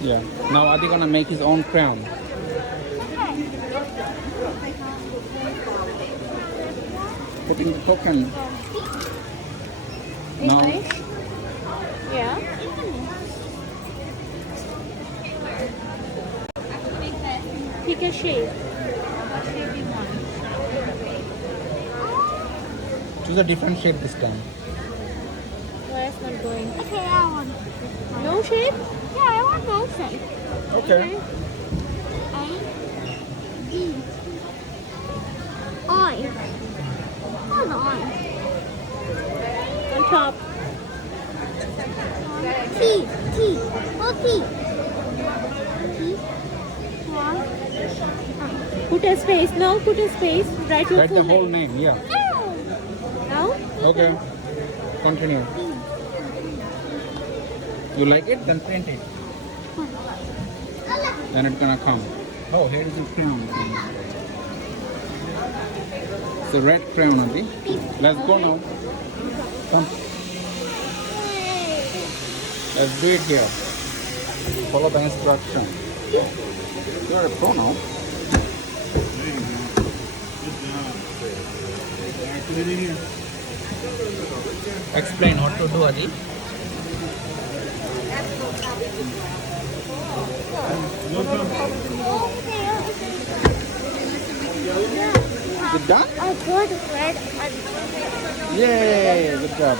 Yeah. Now Adi gonna make his own crayon. Putting the token. Now. English? Yeah. Pick a shape. What shape you want? Choose a different shape this time. Why it's not going? Okay, I want. No shape? Yeah, I want no shape. Okay. A, D, I. Hold on. On top. T, T. Oh, T. T. One. Put a space. No, put a space. Write your Write full the whole name. name. Yeah. No. Now? Okay. Continue. You like it? Then print it. Then it's gonna come. Oh, here is the crayon. It's a red crayon, Adi. Let's go now. Come. Let's do it here. Follow the instruction. You're a pro now. Explain what to do, Adi. You done? I put red. Yay! Good job.